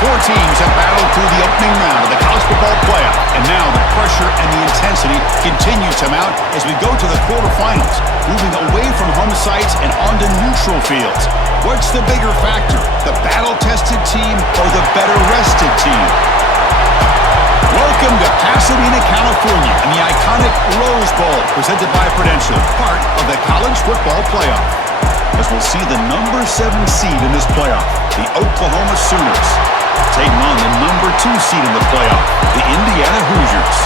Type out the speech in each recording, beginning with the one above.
Four teams have battled through the opening round of the college football playoff, and now the pressure and the intensity continue to mount as we go to the quarterfinals, moving away from home sites and onto neutral fields. What's the bigger factor, the battle-tested team or the better-rested team? Welcome to Pasadena, California, and the iconic Rose Bowl, presented by Prudential, part of the college football playoff. As we'll see the number 7 seed in this playoff, the Oklahoma Sooners, taking on the number 2 seed in the playoff, the Indiana Hoosiers.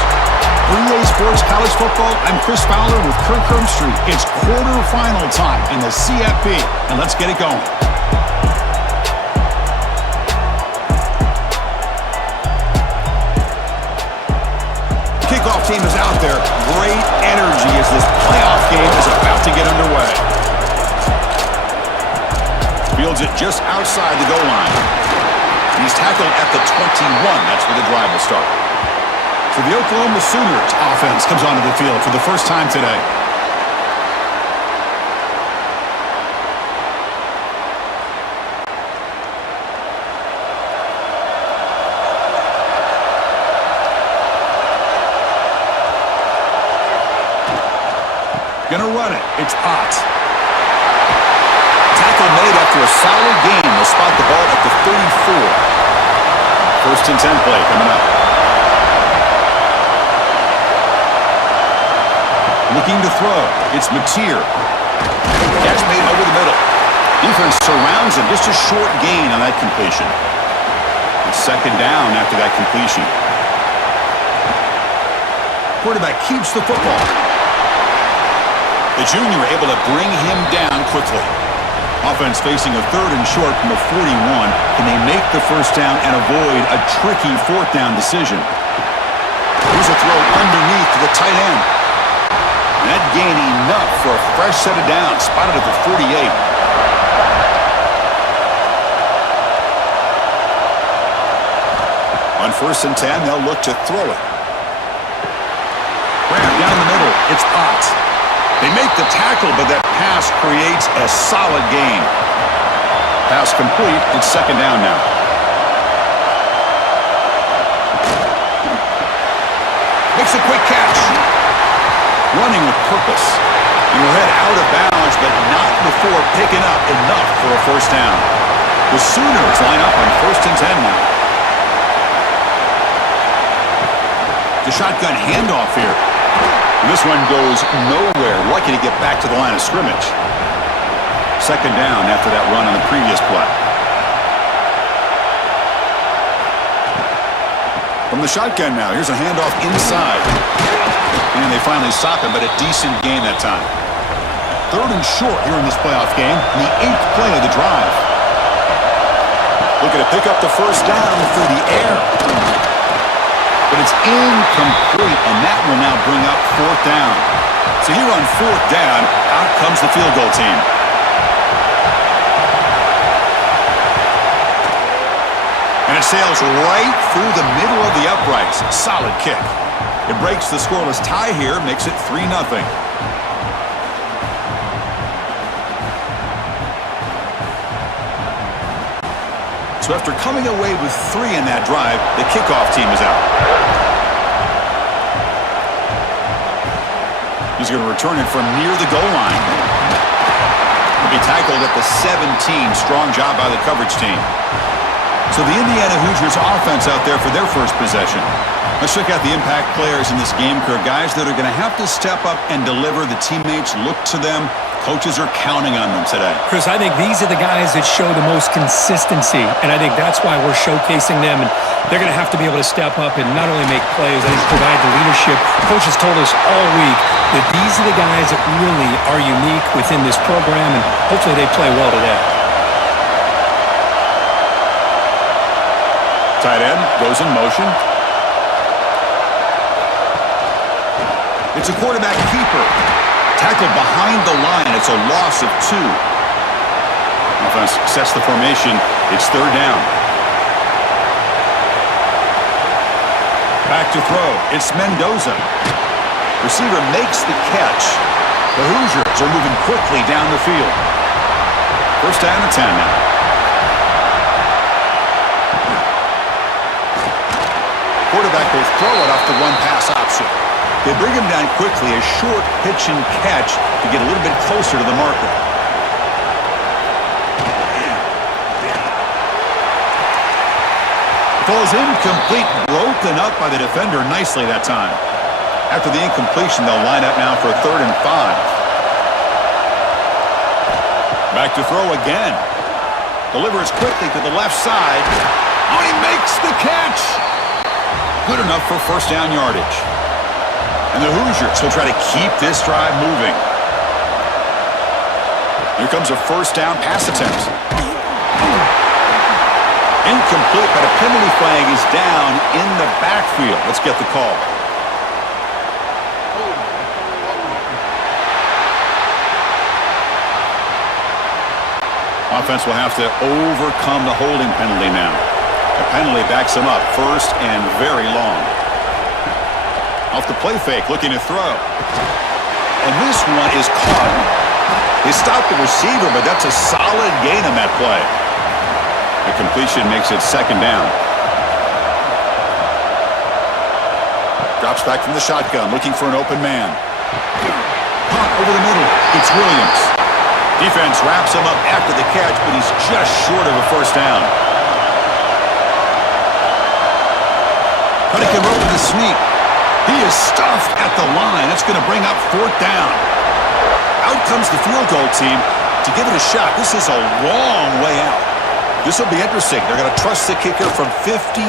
For EA Sports College Football, I'm Chris Fowler with Kirk Herbstreit. It's quarterfinal time in the CFP, and let's get it going. The kickoff team is out there. Great energy as this playoff game is about to get underway. Fields it just outside the goal line. He's tackled at the 21. That's where the drive will start. So the Oklahoma Sooners offense comes onto the field for the first time today. Gonna run it. It's Potts. Tackle made after a solid game. They'll spot the ball at the 34. First and 10 play coming up. Looking to throw. It's Mateer. Catch made over the middle. Defense surrounds him. Just a short gain on that completion. It's second down after that completion. Quarterback keeps the football. The junior able to bring him down quickly. Offense facing a third and short from the 41. Can they make the first down and avoid a tricky fourth down decision? Here's a throw underneath to the tight end. And that gain enough for a fresh set of downs. Spotted at the 48. On first and 10, they'll look to throw it. Graham down the middle. It's Potts. They make the tackle, but that pass creates a solid gain. Pass complete. It's second down now. Makes a quick catch. Running with purpose. You were head out of bounds, but not before picking up enough for a first down. The Sooners line up on first and 10 now. The shotgun handoff here. This one goes nowhere. Lucky to get back to the line of scrimmage. Second down after that run on the previous play. From the shotgun now, here's a handoff inside. And they finally stop him, but a decent gain that time. Third and short here in this playoff game, the 8th play of the drive. Looking to pick up the first down through the air. But it's incomplete, and that will now bring up fourth down. So here on fourth down, out comes the field goal team. And it sails right through the middle of the uprights. Solid kick. It breaks the scoreless tie here, makes it 3-0. So after coming away with 3 in that drive, the kickoff team is out. He's going to return it from near the goal line. He'll be tackled at the 17. Strong job by the coverage team. So the Indiana Hoosiers offense out there for their first possession. Let's check out the impact players in this game, Kirk. Guys that are going to have to step up and deliver. The teammates look to them. Coaches are counting on them today. Chris, I think these are the guys that show the most consistency, and I think that's why we're showcasing them, and they're going to have to be able to step up and not only make plays, I think provide the leadership. Coach has told us all week that these are the guys that really are unique within this program, and hopefully they play well today. Tight end goes in motion. It's a quarterback keeper. Tackled behind the line. It's a loss of 2. Offense sets the formation. It's third down. Back to throw. It's Mendoza. Receiver makes the catch. The Hoosiers are moving quickly down the field. First down and 10 now. quarterback will throw it off the run-pass option. They bring him down quickly, a short pitch and catch to get a little bit closer to the marker. Falls incomplete, broken up by the defender nicely that time. After the incompletion, they'll line up now for a 3rd and 5. Back to throw again. Delivers quickly to the left side. Oh, he makes the catch! Good enough for first down yardage. And the Hoosiers will try to keep this drive moving. Here comes a first down pass attempt. Incomplete, but a penalty flag is down in the backfield. Let's get the call. Offense will have to overcome the holding penalty now. The penalty backs him up, first and very long. Off the play fake, looking to throw. And this one is caught. They stopped the receiver, but that's a solid gain on that play. The completion makes it 2nd down. Drops back from the shotgun, looking for an open man. Caught over the middle. It's Williams. Defense wraps him up after the catch, but he's just short of a first down. But he can roll with a sneak. He is stuffed at the line. That's going to bring up 4th down. Out comes the field goal team to give it a shot. This is a long way out. This will be interesting. They're going to trust the kicker from 57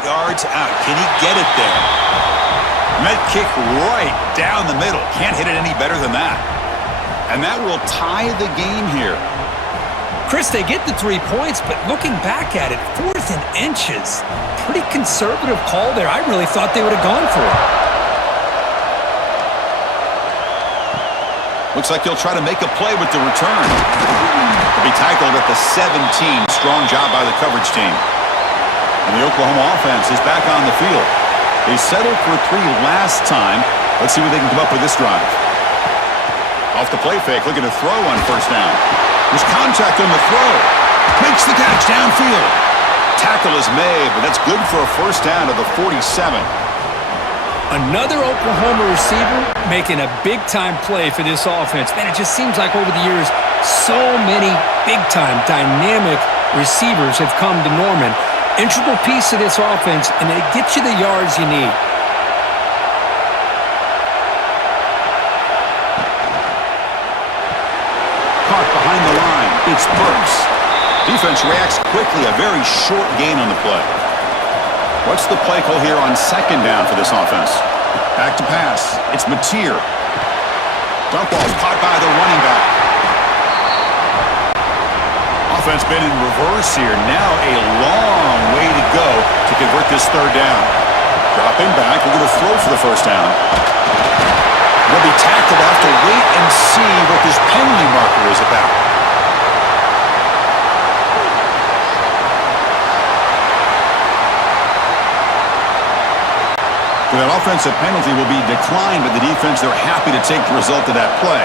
yards out. Can he get it there? Med kick right down the middle. Can't hit it any better than that. And that will tie the game here. Chris, they get the 3 points, but looking back at it, 4th and inches. Pretty conservative call there. I really thought they would have gone for it. Looks like he'll try to make a play with the return. He'll be tackled at the 17. Strong job by the coverage team. And the Oklahoma offense is back on the field. They settled for 3 last time. Let's see what they can come up with this drive. Off the play fake, looking to throw on first down. There's contact on the throw. Makes the catch downfield. Tackle is made, but that's good for a first down to the 47. Another Oklahoma receiver making a big-time play for this offense. Man, it just seems like over the years, so many big-time, dynamic receivers have come to Norman. Integral piece of this offense, and they get you the yards you need. Caught behind the line. It's Burks. Defense reacts quickly. A very short gain on the play. What's the play call here on 2nd down for this offense? Back to pass. It's Mateer. Dump ball caught by the running back. Offense been in reverse here. Now a long way to go to convert this 3rd down. Dropping back. We're going to throw for the first down. He'll be tackled. I'll have to wait and see what this penalty marker is about. That offensive penalty will be declined by the defense. They're happy to take the result of that play.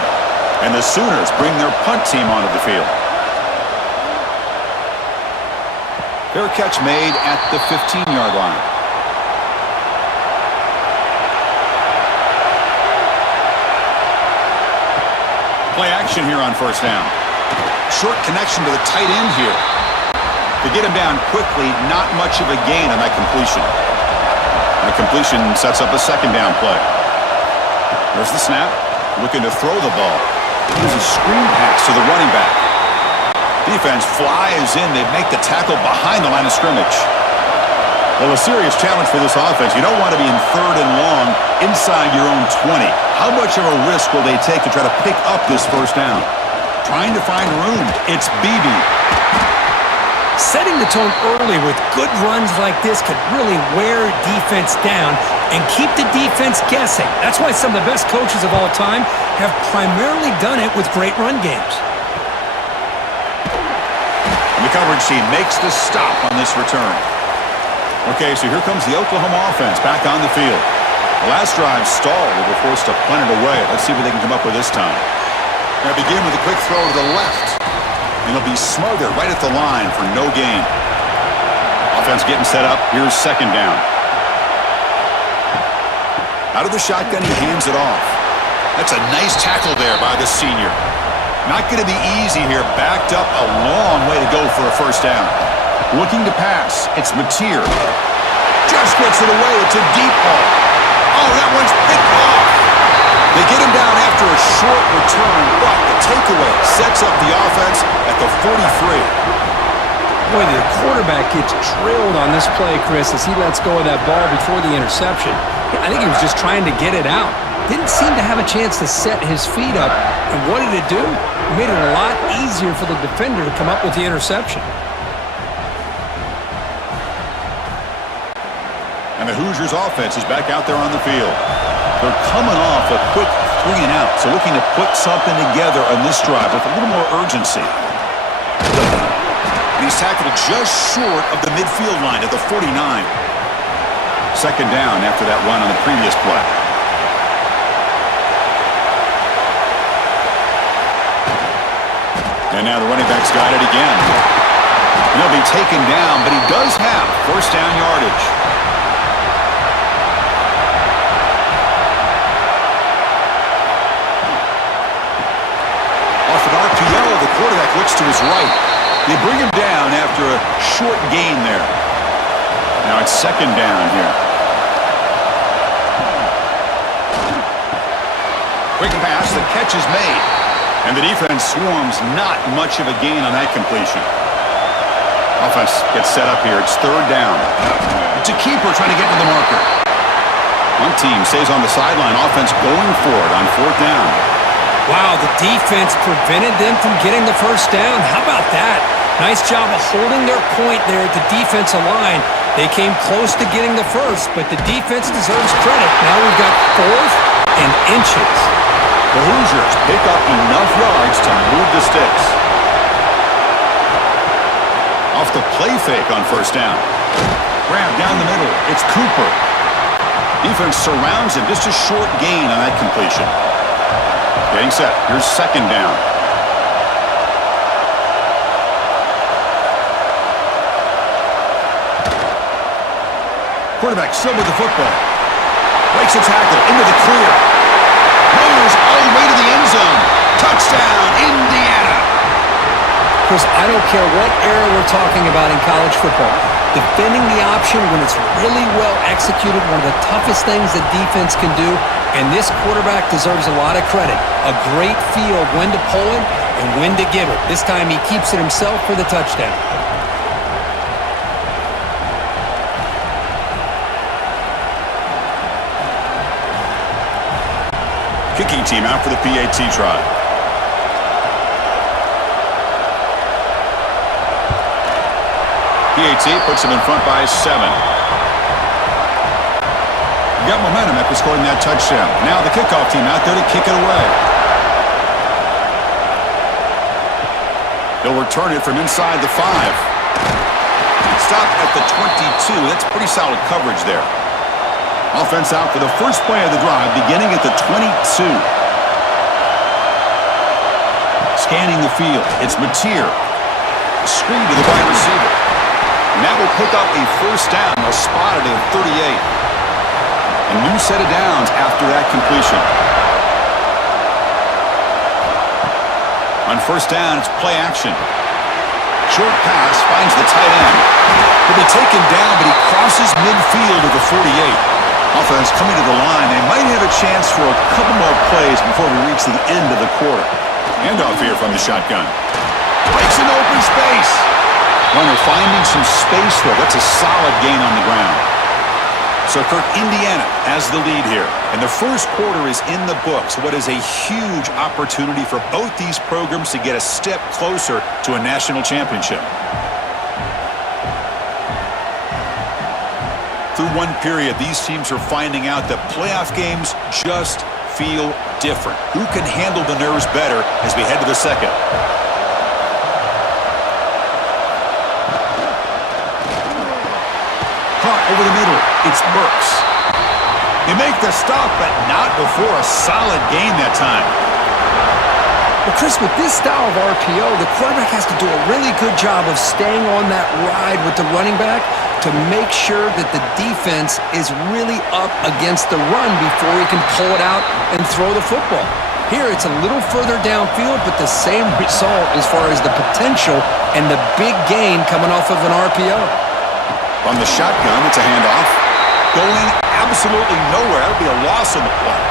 And the Sooners bring their punt team onto the field. Fair catch made at the 15-yard line. Play action here on first down. Short connection to the tight end here. To get him down quickly, not much of a gain on that completion. That completion sets up a 2nd down play. There's the snap. Looking to throw the ball. There's a screen pass to the running back. Defense flies in. They make the tackle behind the line of scrimmage. Well, a serious challenge for this offense. You don't want to be in 3rd and long inside your own 20. How much of a risk will they take to try to pick up this first down? Trying to find room. It's Beebe. Setting the tone early with good runs like this could really wear defense down and keep the defense guessing. That's why some of the best coaches of all time have primarily done it with great run games. And the coverage team makes the stop on this return. Okay, so here comes the Oklahoma offense back on the field. The last drive stalled. They were forced to punt it away. Let's see what they can come up with this time. Going to begin with a quick throw to the left. And he'll be smothered right at the line for no gain. Offense getting set up. Here's 2nd down. Out of the shotgun, he hands it off. That's a nice tackle there by the senior. Not going to be easy here. Backed up a long way to go for a first down. Looking to pass. It's Mateer. Just gets it away. It's a deep ball. Oh, that one's picked off. They get him down after a short return, but the takeaway sets up the offense at the 43. Boy, the quarterback gets drilled on this play, Chris, as he lets go of that ball before the interception. I think he was just trying to get it out. Didn't seem to have a chance to set his feet up. And what did it do? It made it a lot easier for the defender to come up with the interception. And the Hoosiers offense is back out there on the field. They're coming off a quick 3-and-out, so looking to put something together on this drive with a little more urgency. And he's tackled just short of the midfield line at the 49. Second down after that run on the previous play. And now the running back's got it again. And he'll be taken down, but he does have first down yardage. Off an RPO, the quarterback looks to his right. They bring him down after a short gain there. Now it's second down here. Quick pass, the catch is made. And the defense swarms, not much of a gain on that completion. Offense gets set up here. It's third down. It's a keeper trying to get to the marker. One team stays on the sideline. Offense going for it on fourth down. Wow, the defense prevented them from getting the first down. How about that? Nice job of holding their point there at the defensive line. They came close to getting the first, but the defense deserves credit. Now we've got fourth and inches. The Hoosiers pick up enough yards to move the sticks. Off the play fake on first down. Grab down the middle. It's Cooper. Defense surrounds him. Just a short gain on that completion. Getting set. Here's second down. Quarterback still with the football. Breaks a tackle into the clear. Moves all the way to the end zone. Touchdown, Indiana. Chris, I don't care what era we're talking about in college football. Defending the option when it's really well executed, one of the toughest things that defense can do, and this quarterback deserves a lot of credit. A great feel of when to pull it and when to give it. This time he keeps it himself for the touchdown. Kicking team out for the PAT try. PAT puts him in front by 7. Got momentum after scoring that touchdown. Now the kickoff team out there to kick it away. They'll return it from inside the 5. Stop at the 22. That's pretty solid coverage there. Offense out for the first play of the drive, beginning at the 22. Scanning the field. It's Mateer. Screen to the wide receiver. And that will pick up a first down. They'll spot it at 38. A new set of downs after that completion. On first down, it's play action. Short pass finds the tight end. He'll be taken down, but he crosses midfield to the 48. Offense coming to the line. They might have a chance for a couple more plays before we reach the end of the quarter. Handoff here from the shotgun. Breaks an open space. Runner finding some space there. That's a solid gain on the ground. So, Kirk, Indiana has the lead here. And the first quarter is in the books. What is a huge opportunity for both these programs to get a step closer to a national championship. Through one period, these teams are finding out that playoff games just feel different. Who can handle the nerves better as we head to the second? Caught over the middle. It's Burks. They make the stop, but not before a solid gain that time. Well, Chris, with this style of RPO, the quarterback has to do a really good job of staying on that ride with the running back to to make sure that the defense is really up against the run before he can pull it out and throw the football. Here, it's a little further downfield, but the same result as far as the potential and the big gain coming off of an RPO. From the shotgun, it's a handoff. Going absolutely nowhere. That would be a loss on the play.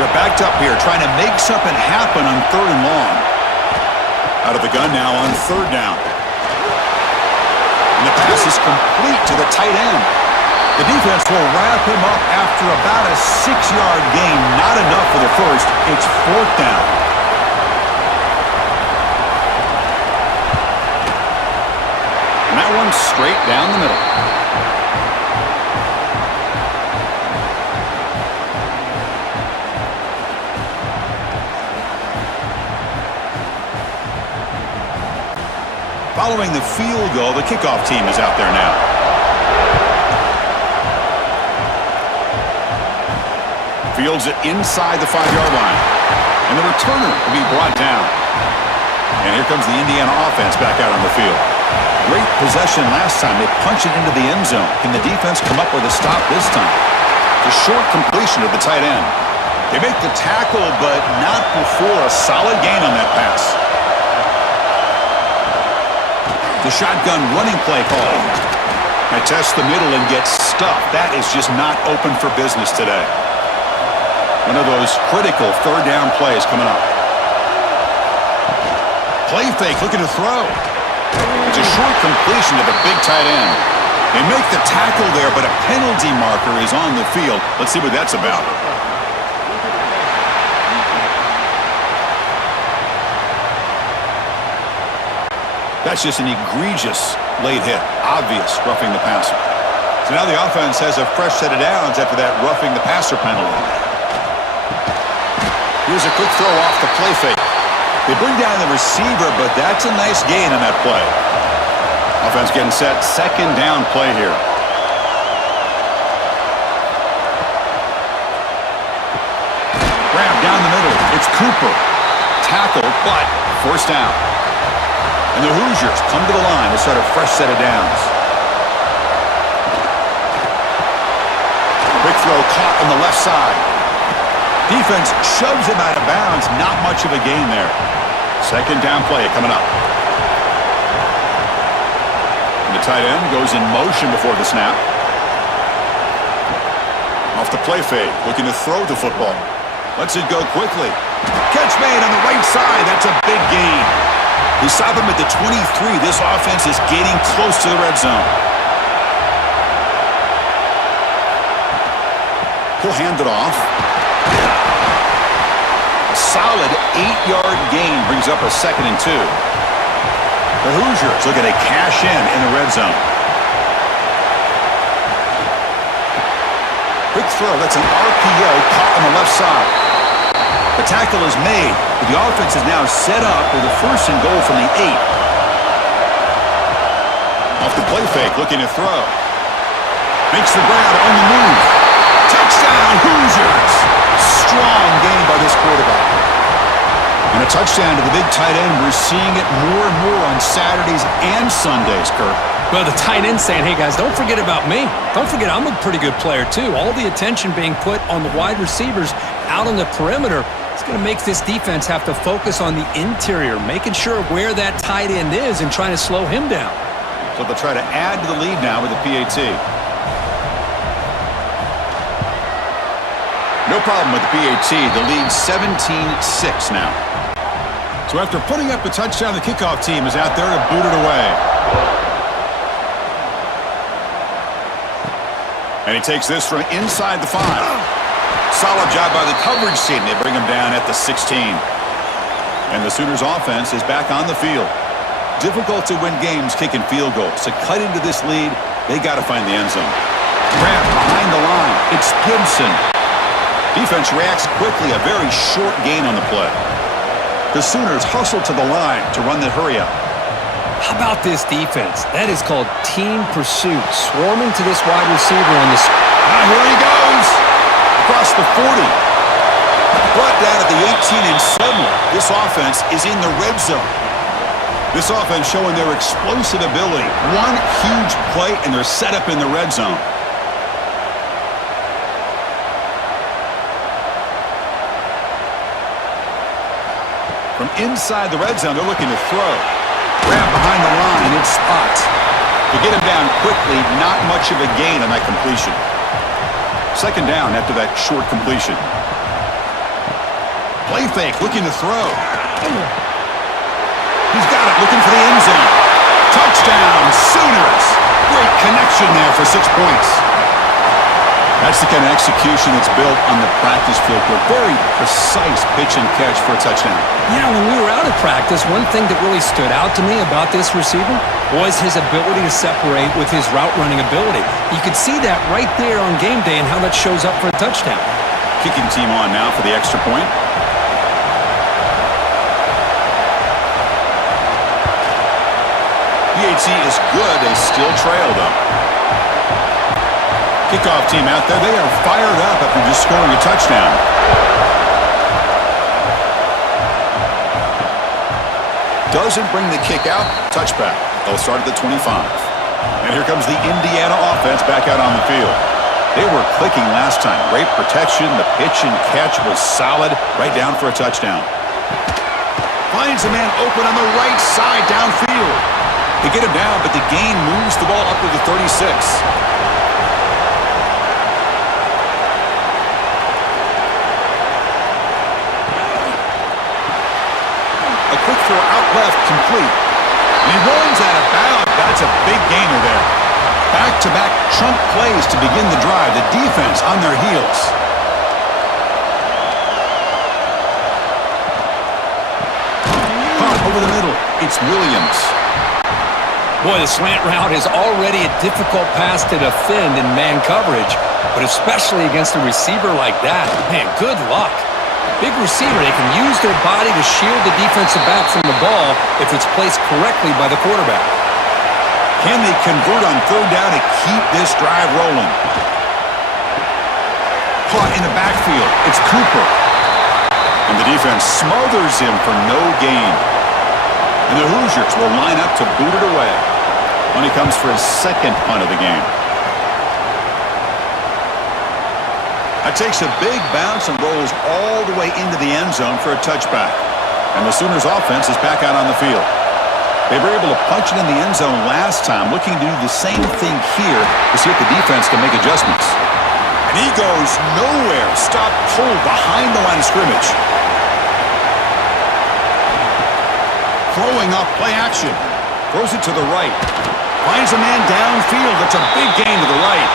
They're backed up here, trying to make something happen on 3rd and long. Out of the gun now on 3rd down. And the pass is complete to the tight end. The defense will wrap him up after about a 6-yard gain. Not enough for the first. It's 4th down. And that one's straight down the middle. Following the field goal, the kickoff team is out there now. Fields it inside the 5-yard line. And the returner will be brought down. And here comes the Indiana offense back out on the field. Great possession last time. They punch it into the end zone. Can the defense come up with a stop this time? The short completion of the tight end. They make the tackle, but not before a solid gain on that pass. The shotgun running play call. They test the middle and get stuffed. That is just not open for business today. One of those critical 3rd down plays coming up. Play fake, looking to throw. It's a short completion to the big tight end. They make the tackle there, but a penalty marker is on the field. Let's see what that's about. That's just an egregious late hit. Obvious roughing the passer. So now the offense has a fresh set of downs after that roughing the passer penalty. Here's a quick throw off the play fake. They bring down the receiver, but that's a nice gain on that play. Offense getting set. 2nd down play here. Grab down the middle. It's Cooper. Tackle, but 1st down. And the Hoosiers come to the line to start a fresh set of downs. Quick throw caught on the left side. Defense shoves him out of bounds. Not much of a gain there. 2nd down play coming up. And the tight end goes in motion before the snap. Off the play fake. Looking to throw the football. Lets it go quickly. Catch made on the right side. That's a big gain. They stop him at the 23. This offense is getting close to the red zone. He'll hand it off. A solid 8-yard gain brings up a 2nd and 2. The Hoosiers looking to cash in the red zone. Quick throw. That's an RPO caught on the left side. The tackle is made, but the offense is now set up with a 1st and goal from the 8. Off the play fake, looking to throw. Makes the grab on the move. Touchdown, Hoosiers! Strong game by this quarterback. And a touchdown to the big tight end. We're seeing it more and more on Saturdays and Sundays, Kirk. Well, the tight end saying, hey, guys, don't forget about me. Don't forget I'm a pretty good player, too. All the attention being put on the wide receivers out on the perimeter. It's going to make this defense have to focus on the interior, making sure where that tight end is and trying to slow him down. So they'll try to add to the lead now with the PAT. No problem with the PAT. The lead 17-6 now. So after putting up a touchdown, the kickoff team is out there to boot it away. And he takes this from inside the 5. Solid job by the coverage team. They bring him down at the 16. And the Sooners offense is back on the field. Difficult to win games kicking field goals. To cut into this lead, they got to find the end zone. Grab behind the line. It's Gibson. Defense reacts quickly. A very short gain on the play. The Sooners hustle to the line to run the hurry up. How about this defense? That is called team pursuit. Swarming to this wide receiver on this. Here he goes. Across the 40. Brought down at the 18 and suddenly this offense is in the red zone. This offense showing their explosive ability. One huge play, and they're set up in the red zone. From inside the red zone, they're looking to throw. Grab behind the line, and it's spot. To get him down quickly, not much of a gain on that completion. Second down after that short completion. Play fake, looking to throw. He's got it, looking for the end zone. Touchdown, Sooners. Great connection there for 6 points. That's the kind of execution that's built on the practice field. A very precise pitch and catch for a touchdown. Yeah, when we were out at practice, one thing that really stood out to me about this receiver was his ability to separate with his route running ability. You could see that right there on game day and how that shows up for a touchdown. Kicking team on now for the extra point. PAT is good. They still trail, though. Kickoff team out there. They are fired up after just scoring a touchdown. Doesn't bring the kick out. Touchback. They'll start at the 25. And here comes the Indiana offense back out on the field. They were clicking last time. Great protection. The pitch and catch was solid. Right down for a touchdown. Finds a man open on the right side downfield. They get him down, but the gain moves the ball up to the 36. A quick throw out left, complete. And he runs out of bounds. That's a big gainer there. Back-to-back chunk plays to begin the drive. The defense on their heels. Pump over the middle. It's Williams. Boy, the slant route is already a difficult pass to defend in man coverage, but especially against a receiver like that. Man, good luck. Big receiver, they can use their body to shield the defensive back from the ball if it's placed correctly by the quarterback. Can they convert on third down to keep this drive rolling? Caught in the backfield. It's Cooper. And the defense smothers him for no gain. And the Hoosiers will line up to boot it away when he comes for his second punt of the game. That takes a big bounce and rolls all the way into the end zone for a touchback. And the Sooners offense is back out on the field. They were able to punch it in the end zone last time, looking to do the same thing here to see if the defense can make adjustments. And he goes nowhere. Stop pulled behind the line of scrimmage. Throwing off play action. Throws it to the right. Finds a man downfield. That's a big gain to the right.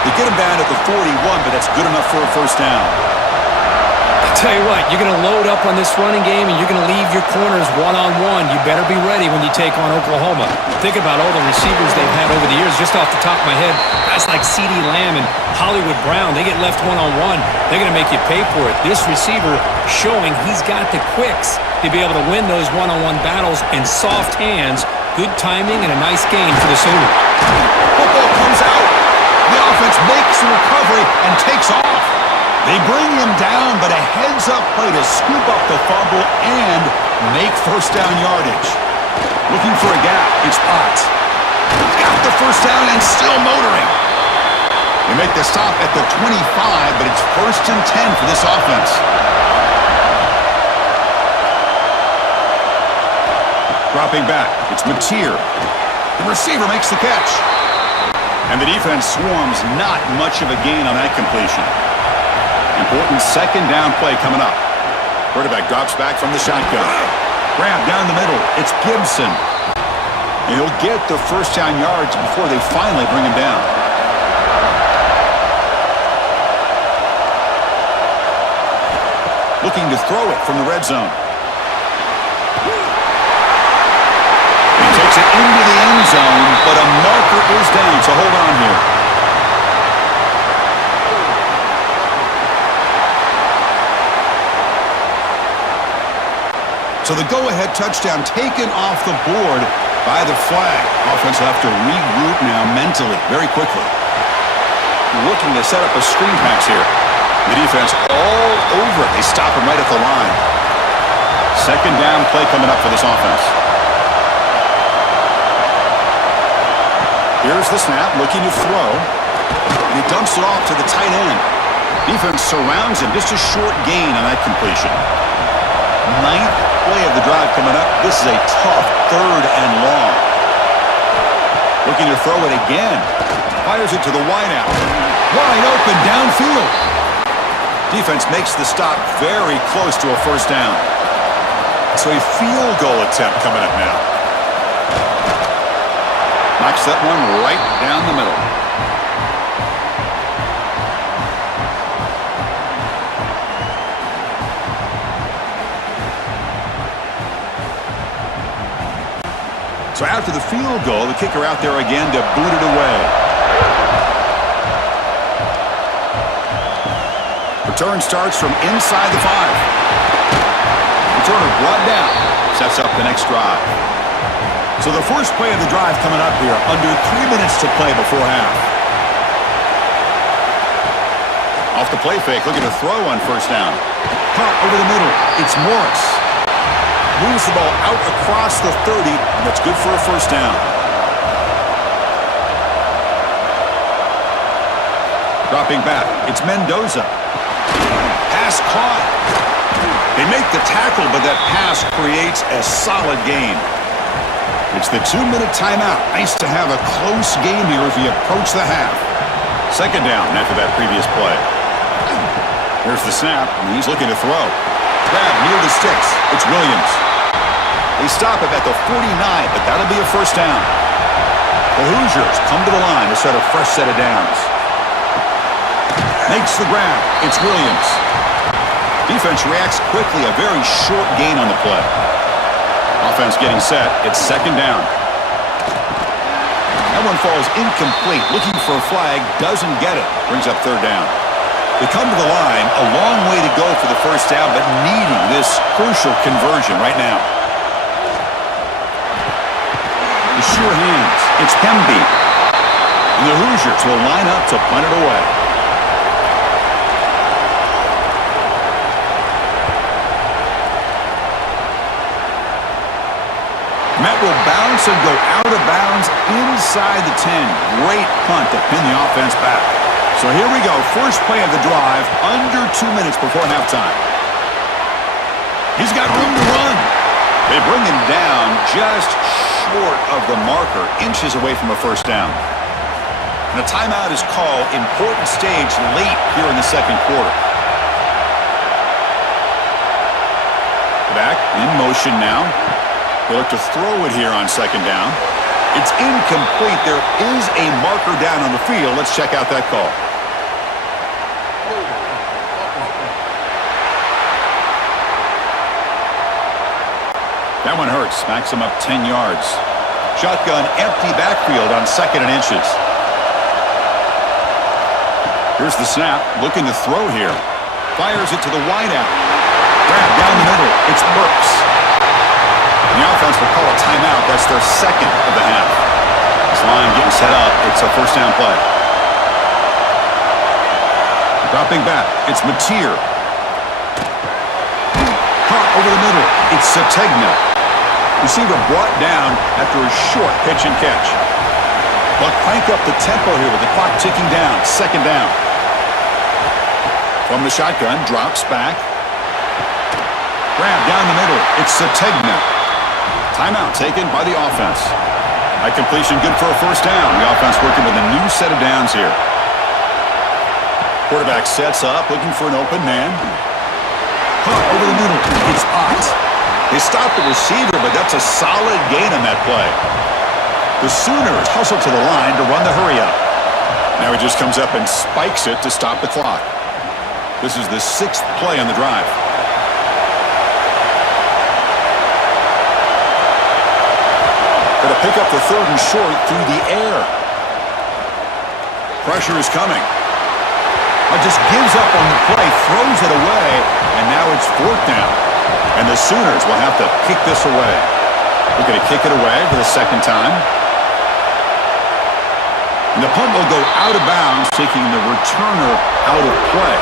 They get him down at the 41, but that's good enough for a first down. I'll tell you what, you're going to load up on this running game and you're going to leave your corners one-on-one. You better be ready when you take on Oklahoma. Think about all the receivers they've had over the years. Just off the top of my head, guys like CeeDee Lamb and Hollywood Brown, they get left one-on-one. They're going to make you pay for it. This receiver showing he's got the quicks to be able to win those one-on-one battles in soft hands. Good timing and a nice gain for the Sooners. Football comes out. The offense makes the recovery and takes off. They bring him down, but a heads-up play to scoop up the fumble and make first down yardage. Looking for a gap. It's Potts. Got the first down and still motoring. They make the stop at the 25, but it's 1st and 10 for this offense. Dropping back. It's Mateer. The receiver makes the catch. And the defense swarms, not much of a gain on that completion. Important second down play coming up. Quarterback drops back from the shotgun. Grab down the middle. It's Gibson. And he'll get the first down yards before they finally bring him down. Looking to throw it from the red zone. He takes it into the end zone, but a marker is down, so hold on here. So the go-ahead touchdown taken off the board by the flag. Offense will have to regroup now mentally very quickly. Looking to set up a screen pass here. The defense all over it. They stop him right at the line. Second down play coming up for this offense. Here's the snap, looking to throw. And he dumps it off to the tight end. Defense surrounds him. Just a short gain on that completion. Ninth play of the drive coming up. This is a tough 3rd and long. Looking to throw it again. Fires it to the wideout. Wide open downfield. Defense makes the stop very close to a first down. So a field goal attempt coming up now. Knocks that one right down the middle. So after the field goal, the kicker out there again to boot it away. Return starts from inside the 5. Returner brought down. Sets up the next drive. So the first play of the drive coming up here. Under 3 minutes to play before half. Off the play fake, looking to throw on first down. Caught over the middle. It's Morris. Moves the ball out across the 30, and that's good for a first down. Dropping back, it's Mendoza. Pass caught. They make the tackle, but that pass creates a solid gain. It's the 2-minute timeout. Nice to have a close game here as we approach the half. Second down after that previous play. Here's the snap, and he's looking to throw. Grab near the sticks. It's Williams. They stop it at the 49, but that'll be a first down. The Hoosiers come to the line to set a fresh set of downs. Makes the grab. It's Williams. Defense reacts quickly. A very short gain on the play. Offense getting set. It's second down. That one falls incomplete. Looking for a flag. Doesn't get it. Brings up third down. They come to the line. A long way to go for the first down, but needing this crucial conversion right now. The sure hands. It's Hemby. And the Hoosiers will line up to punt it away. Met will bounce and go out of bounds inside the 10. Great punt to pin the offense back. So here we go. First play of the drive. Under 2 minutes before halftime. He's got room to run. They bring him down just short of the marker. Inches away from a first down. And a timeout is called. Important stage late here in the second quarter. Back in motion now. They look to throw it here on second down. It's incomplete. There is a marker down on the field. Let's check out that call. That one hurts. Smacks him up 10 yards. Shotgun empty backfield on second and inches. Here's the snap. Looking to throw here. Fires it to the wideout. Grab down the middle. It's Burks. The offense will call a timeout. That's their second of the half. This line getting set up. It's a first down play. Dropping back. It's Mateer. Caught over the middle. It's Sategna. Receiver brought down after a short pitch and catch. They'll crank up the tempo here with the clock ticking down. Second down. From the shotgun. Drops back. Grab down the middle. It's Sategna. Timeout taken by the offense. That completion good for a first down. The offense working with a new set of downs here. Quarterback sets up, looking for an open man. Caught over the middle. It's Ott. They stopped the receiver, but that's a solid gain on that play. The Sooners hustle to the line to run the hurry up. Now he just comes up and spikes it to stop the clock. This is the 6th play on the drive. Going to pick up the third and short through the air. Pressure is coming. Just gives up on the play, throws it away, and now it's fourth down. And the Sooners will have to kick this away. They're going to kick it away for the second time. And the punt will go out of bounds, taking the returner out of play.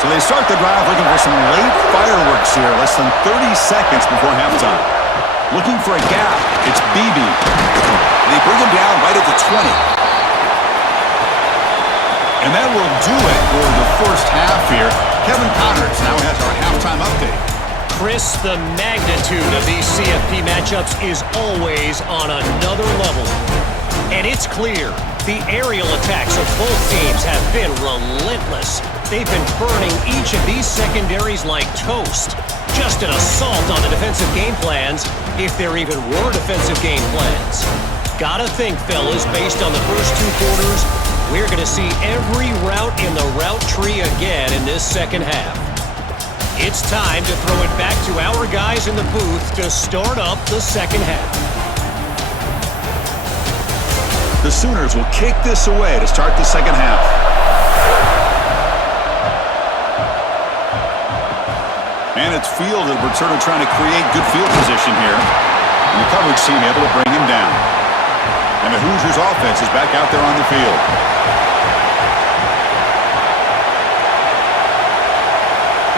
So they start the drive looking for some late fireworks here, less than 30 seconds before halftime. Looking for a gap. It's Beebe. They bring him down right at the 20. And that will do it for the first half here. Kevin Connors now has our halftime update. Chris, the magnitude of these CFP matchups is always on another level. And it's clear, the aerial attacks of both teams have been relentless. They've been burning each of these secondaries like toast. Just an assault on the defensive game plans, if there even were defensive game plans. Gotta think, fellas, based on the first two quarters, we're going to see every route in the route tree again in this second half. It's time to throw it back to our guys in the booth to start up the second half. The Sooners will kick this away to start the second half. And it's fielded. We're sort of trying to create good field position here. And the coverage team able to bring him down. And the Hoosiers offense is back out there on the field.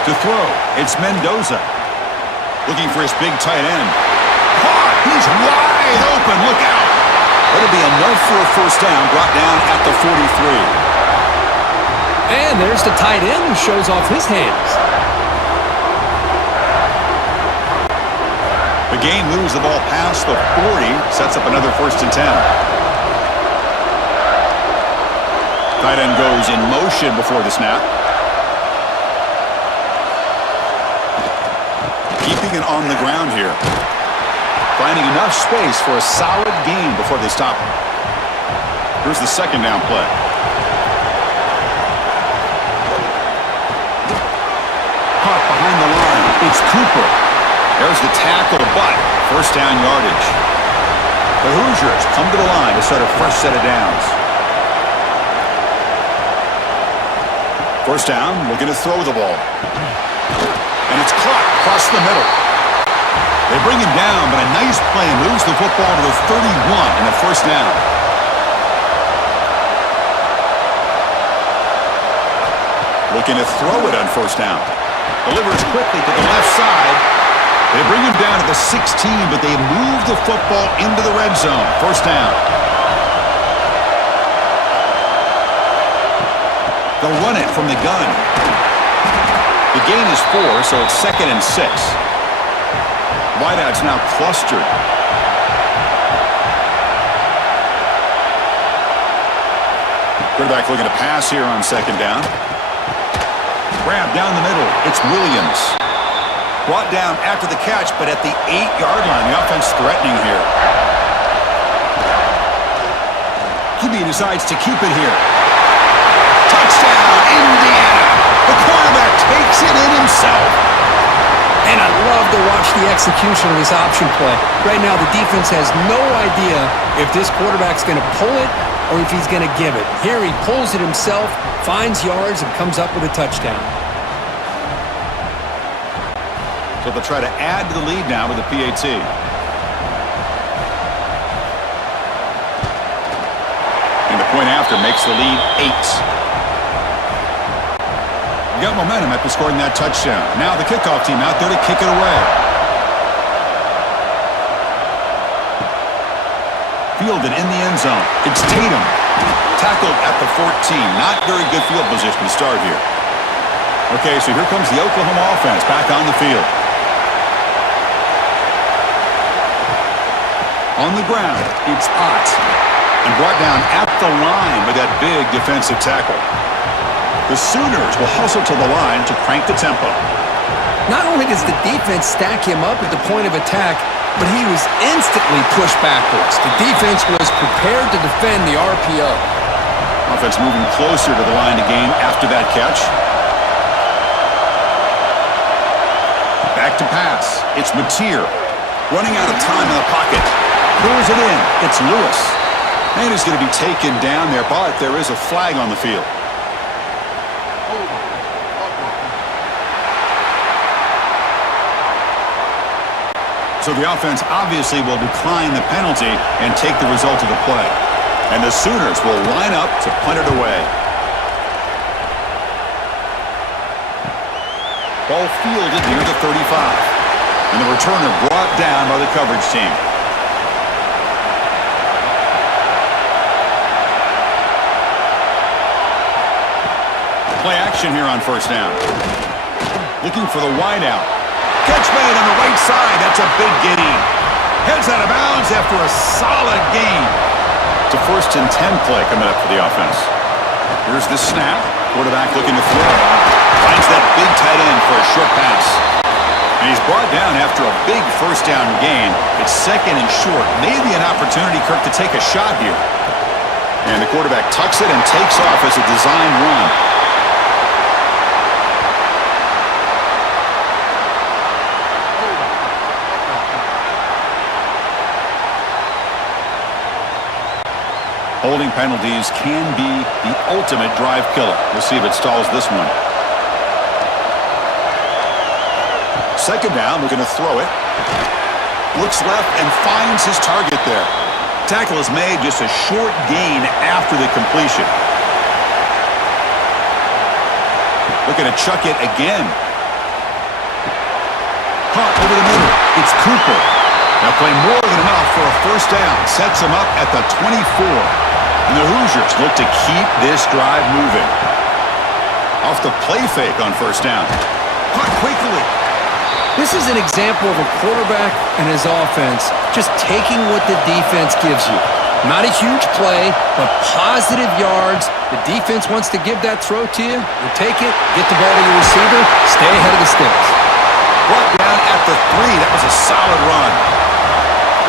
To throw, it's Mendoza. Looking for his big tight end. Caught! He's wide open. Look out! That'll be enough for a first down, brought down at the 43. And there's the tight end who shows off his hands. The game moves the ball past the 40, sets up another 1st and 10. Tight end goes in motion before the snap. Keeping it on the ground here. Finding enough space for a solid gain before they stop him. Here's the second down play. Caught behind the line. It's Cooper. There's the tackle, but first down yardage. The Hoosiers come to the line to start a fresh set of downs. First down, looking to throw the ball. And it's caught across the middle. They bring him down, but a nice play moves the football to the 31 and a first down. Looking to throw it on first down. Delivers quickly to the left side. They bring him down at the 16, but they move the football into the red zone. First down. They'll run it from the gun. The gain is 4, so it's 2nd and 6. Wideouts now clustered. Quarterback looking to pass here on second down. Grab down the middle. It's Williams. Brought down after the catch, but at the 8-yard line. The offense threatening here. QB decides to keep it here. Touchdown, Indiana! The quarterback takes it in himself. And I love to watch the execution of this option play. Right now, the defense has no idea if this quarterback's going to pull it or if he's going to give it. Here, he pulls it himself, finds yards, and comes up with a touchdown. So they'll try to add to the lead now with a PAT. And the point after makes the lead 8. You got momentum after scoring that touchdown. Now the kickoff team out there to kick it away. Fielded in the end zone. It's Tatum. Tackled at the 14. Not very good field position to start here. Okay, so here comes the Oklahoma offense back on the field. On the ground, it's Ott. And brought down at the line with that big defensive tackle. The Sooners will hustle to the line to crank the tempo. Not only does the defense stack him up at the point of attack, but he was instantly pushed backwards. The defense was prepared to defend the RPO. Offense moving closer to the line to gain after that catch. Back to pass. It's Mateer. Running out of time in the pocket. Pulls it in. It's Lewis. And he's going to be taken down there, but there is a flag on the field. So the offense obviously will decline the penalty and take the result of the play. And the Sooners will line up to punt it away. Ball fielded near the 35. And the returner brought down by the coverage team. play action here on first down. Looking for the wideout. Catch made on the right side. That's a big gain. Heads out of bounds after a solid gain. It's a 1st and 10 play coming up for the offense. Here's the snap. Quarterback looking to throw. Finds that big tight end for a short pass. And he's brought down after a big first down gain. It's 2nd and short. Maybe an opportunity, Kirk, to take a shot here. And the quarterback tucks it and takes off as a design run. Holding penalties can be the ultimate drive killer. We'll see if it stalls this one. 2nd down, we're going to throw it. Looks left and finds his target there. Tackle is made, just a short gain after the completion. Looking to chuck it again. Caught over the middle. It's Cooper. Now play more than enough for a first down. Sets him up at the 24. And the Hoosiers look to keep this drive moving. Off the play fake on first down. Caught quickly. This is an example of a quarterback and his offense just taking what the defense gives you. Not a huge play, but positive yards. The defense wants to give that throw to you. You take it, get the ball to your receiver, stay ahead of the sticks. Brought down at the 3. That was a solid run.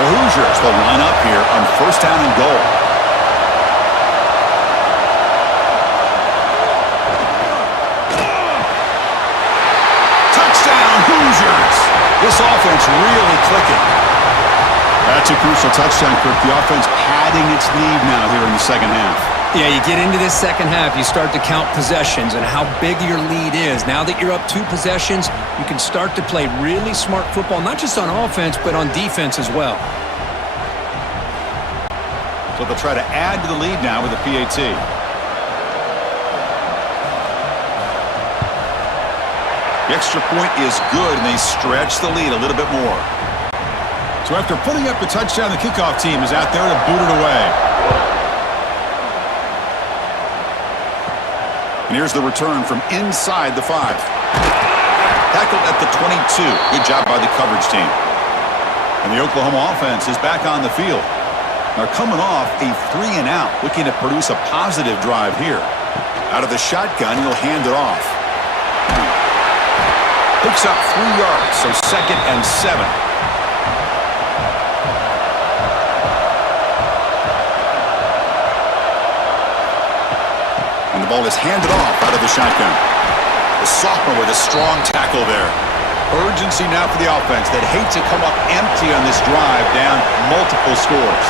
The Hoosiers will line up here on first down and goal. This offense really clicking. That's a crucial touchdown, Kirk. The offense padding its lead now here in the second half. Yeah, you get into this second half, you start to count possessions and how big your lead is. Now that you're up 2 possessions, you can start to play really smart football, not just on offense, but on defense as well. So they'll try to add to the lead now with a PAT. The extra point is good, and they stretch the lead a little bit more. So after putting up a touchdown, the kickoff team is out there to boot it away. And here's the return from inside the 5. Tackled at the 22. Good job by the coverage team. And the Oklahoma offense is back on the field. They're coming off a 3-and-out, looking to produce a positive drive here. Out of the shotgun, he'll hand it off. Picks up 3 yards, so 2nd and 7. And the ball is handed off out of the shotgun. The sophomore with a strong tackle there. Urgency now for the offense that hates to come up empty on this drive, down multiple scores.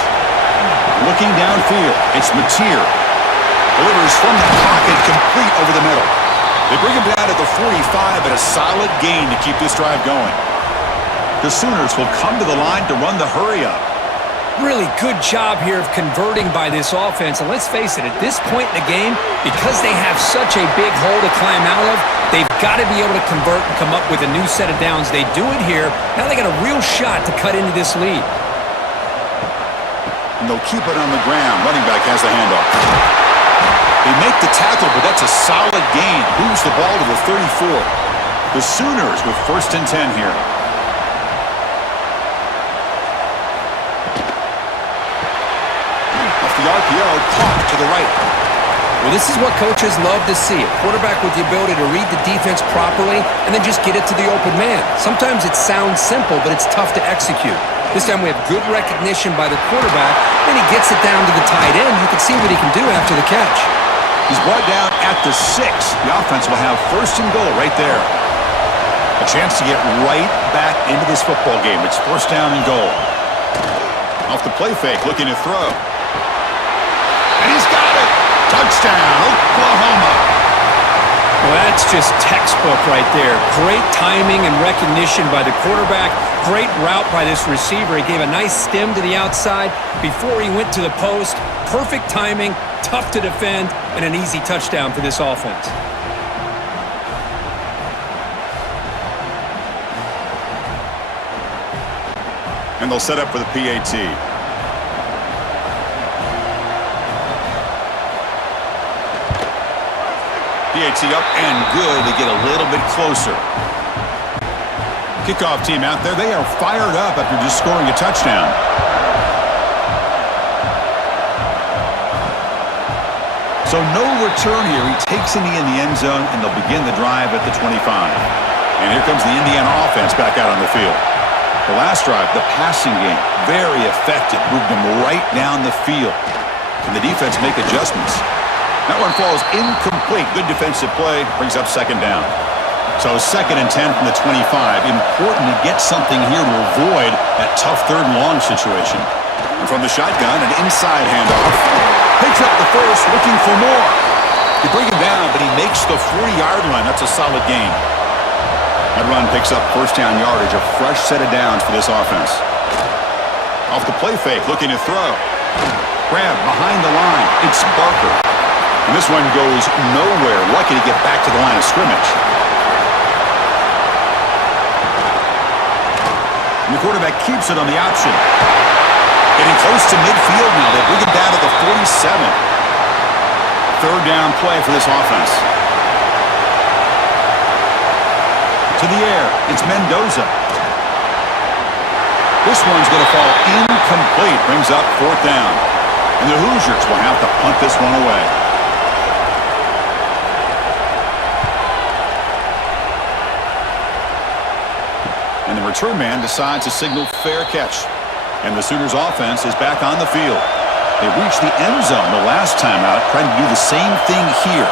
Looking downfield, it's Mateer. Delivers from the pocket, complete over the middle. They bring him down at the 45, but a solid gain to keep this drive going. The Sooners will come to the line to run the hurry-up. Really good job here of converting by this offense. And let's face it, at this point in the game, because they have such a big hole to climb out of, they've got to be able to convert and come up with a new set of downs. They do it here. Now they got a real shot to cut into this lead. And they'll keep it on the ground. Running back has the handoff. They make the tackle, but that's a solid gain. Moves the ball to the 34. The Sooners with 1st and 10 here. Off the RPO, caught to the right. Well, this is what coaches love to see. A quarterback with the ability to read the defense properly and then just get it to the open man. Sometimes it sounds simple, but it's tough to execute. This time we have good recognition by the quarterback. Then he gets it down to the tight end. You can see what he can do after the catch. He's brought down at the 6. The offense will have 1st and goal right there. A chance to get right back into this football game. It's 1st down and goal. Off the play fake, looking to throw. And he's got it! Touchdown, Oklahoma! Well, that's just textbook right there. Great timing and recognition by the quarterback. Great route by this receiver. He gave a nice stem to the outside before he went to the post. Perfect timing, tough to defend, and an easy touchdown for this offense. And they'll set up for the PAT. PAT up and good to get a little bit closer. Kickoff team out there, they are fired up after just scoring a touchdown. So no return here. He takes it in the end zone, and they'll begin the drive at the 25. And here comes the Indiana offense back out on the field. The last drive, the passing game, very effective. Moved them right down the field. Can the defense make adjustments? That one falls incomplete. Good defensive play. Brings up second down. So 2nd and 10 from the 25. Important to get something here to avoid that tough 3rd and long situation. And from the shotgun, an inside handoff. Picks up the first, looking for more. They bring him down, but he makes the 40-yard line. That's a solid gain. That run picks up first down yardage, a fresh set of downs for this offense. Off the play fake, looking to throw. Grab behind the line. It's Barker. And this one goes nowhere. Lucky to get back to the line of scrimmage. And the quarterback keeps it on the option. Getting close to midfield now. They bring him down to the 47. 3rd down play for this offense. To the air. It's Mendoza. This one's going to fall incomplete. Brings up 4th down. And the Hoosiers will have to punt this one away. And the return man decides to signal fair catch. And the Sooners offense is back on the field. They reached the end zone the last time out, trying to do the same thing here.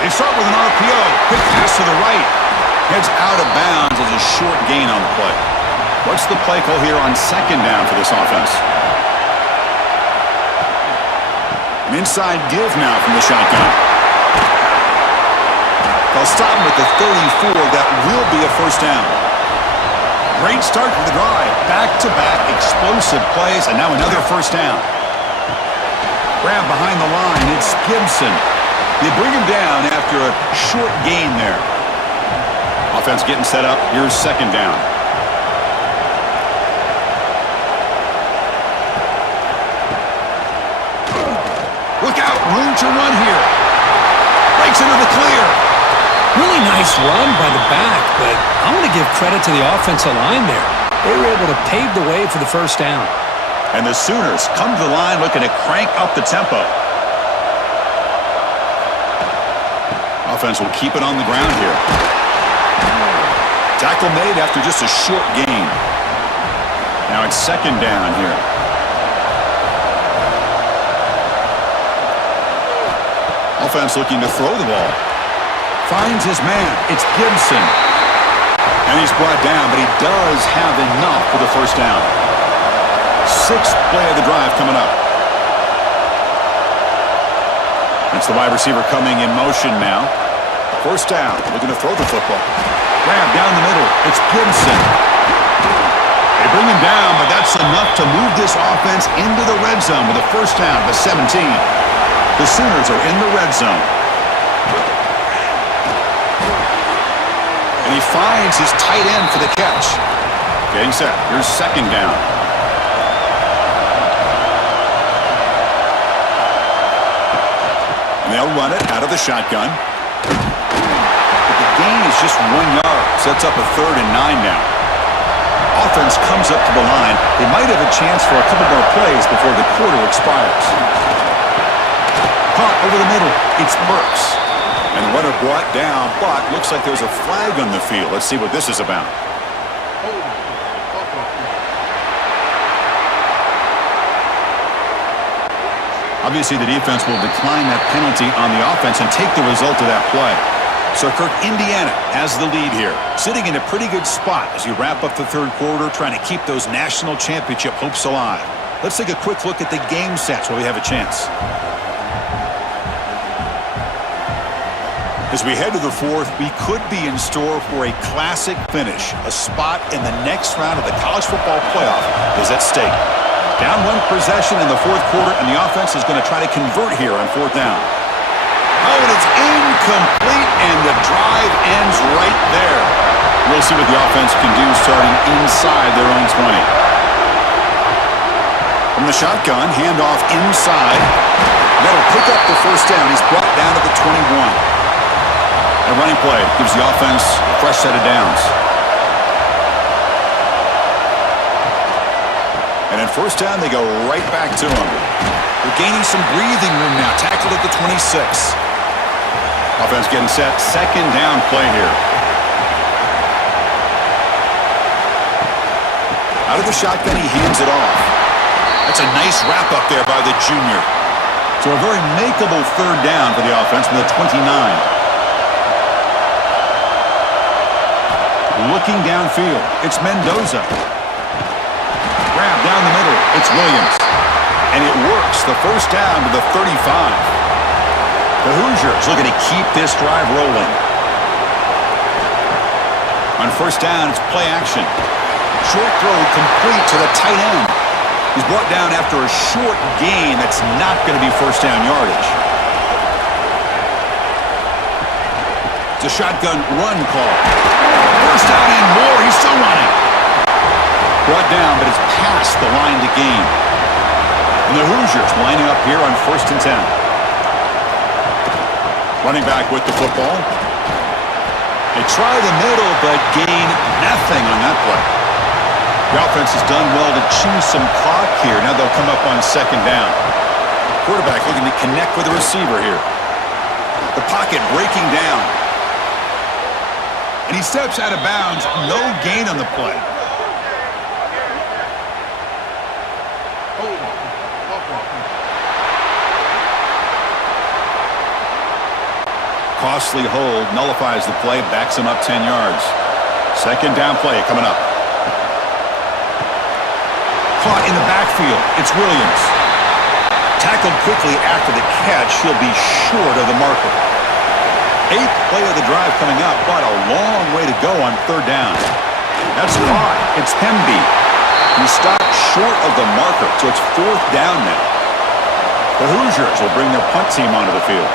They start with an RPO. Quick pass to the right. Heads out of bounds as a short gain on the play. What's the play call here on 2nd down for this offense? An inside give now from the shotgun. They'll stop him at the 34. That will be a first down. Great start for the drive. Back-to-back explosive plays, and now another first down. Grab behind the line. It's Gibson. They bring him down after a short gain there. Offense getting set up. Here's 2nd down. Look out. Room to run here. Breaks into the clear. Really nice run by the back, but I want to give credit to the offensive line there. They were able to pave the way for the first down. And the Sooners come to the line looking to crank up the tempo. Offense will keep it on the ground here. Tackle made after just a short gain. Now it's 2nd down here. Offense looking to throw the ball. Finds his man. It's Gibson. And he's brought down, but he does have enough for the first down. 6th play of the drive coming up. It's the wide receiver coming in motion now. First down. Looking to throw the football. Grab down the middle. It's Gibson. They bring him down, but that's enough to move this offense into the red zone with a first down to 17. The Sooners are in the red zone. And he finds his tight end for the catch. Getting set. Here's 2nd down. And they'll run it out of the shotgun. But the gain is just 1 yard. Sets up a 3rd and 9 now. Offense comes up to the line. They might have a chance for a couple more plays before the quarter expires. Caught over the middle. It's Burks. And the runner brought down, but looks like there's a flag on the field. Let's see what this is about. Obviously, the defense will decline that penalty on the offense and take the result of that play. So, Kirk, Indiana has the lead here, sitting in a pretty good spot as you wrap up the 3rd quarter, trying to keep those national championship hopes alive. Let's take a quick look at the game stats while we have a chance. As we head to the 4th, we could be in store for a classic finish. A spot in the next round of the college football playoff is at stake. Down 1 possession in the 4th quarter, and the offense is going to try to convert here on 4th down. Oh, and it's incomplete, and the drive ends right there. We'll see what the offense can do starting inside their own 20. From the shotgun, handoff inside. That'll pick up the first down. He's brought down to the 21. A running play gives the offense a fresh set of downs. And at first down, they go right back to him. They're gaining some breathing room now. Tackled at the 26. Offense getting set. Second down play here. Out of the shotgun, he hands it off. That's a nice wrap up there by the junior. So a very makeable third down for the offense from the 29. Looking downfield, it's Mendoza. Grab down the middle, it's Williams. And it works, the first down to the 35. The Hoosiers looking to keep this drive rolling. On first down, it's play action. Short throw complete to the tight end. He's brought down after a short gain. That's not going to be first down yardage. It's a shotgun run call. First down and more. He's still running. Brought down, but it's past the line to gain. And the Hoosiers lining up here on first and 10. Running back with the football. They try the middle, but gain nothing on that play. The offense has done well to chew some clock here. Now they'll come up on second down. Quarterback looking to connect with the receiver here. The pocket breaking down. And he steps out of bounds. No gain on the play. Costly hold nullifies the play, backs him up 10 yards. Second down play coming up. Caught in the backfield. It's Williams. Tackled quickly after the catch. He'll be short of the marker. Eighth play of the drive coming up, but a long way to go on third down. That's caught. It's Hemby. He stopped short of the marker, so it's fourth down now. The Hoosiers will bring their punt team onto the field.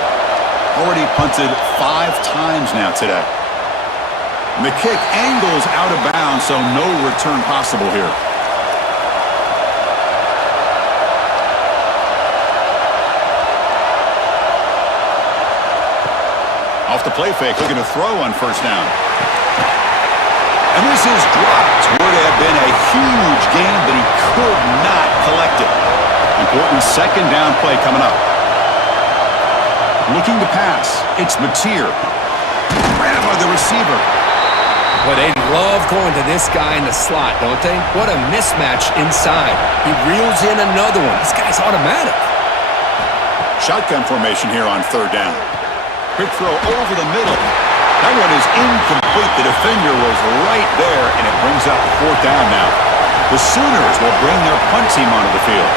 Already punted 5 times now today. And the kick angles out of bounds, so no return possible here. Off the play fake, looking to throw on first down. And this is dropped. Would have been a huge gain, but he could not collect it. Important second down play coming up. Looking to pass. It's Mateer. Grab by the receiver. Well, they love going to this guy in the slot, don't they? What a mismatch inside. He reels in another one. This guy's automatic. Shotgun formation here on third down. Quick throw over the middle. That one is incomplete. The defender was right there, and it brings up fourth down now. The Sooners will bring their punt team onto the field.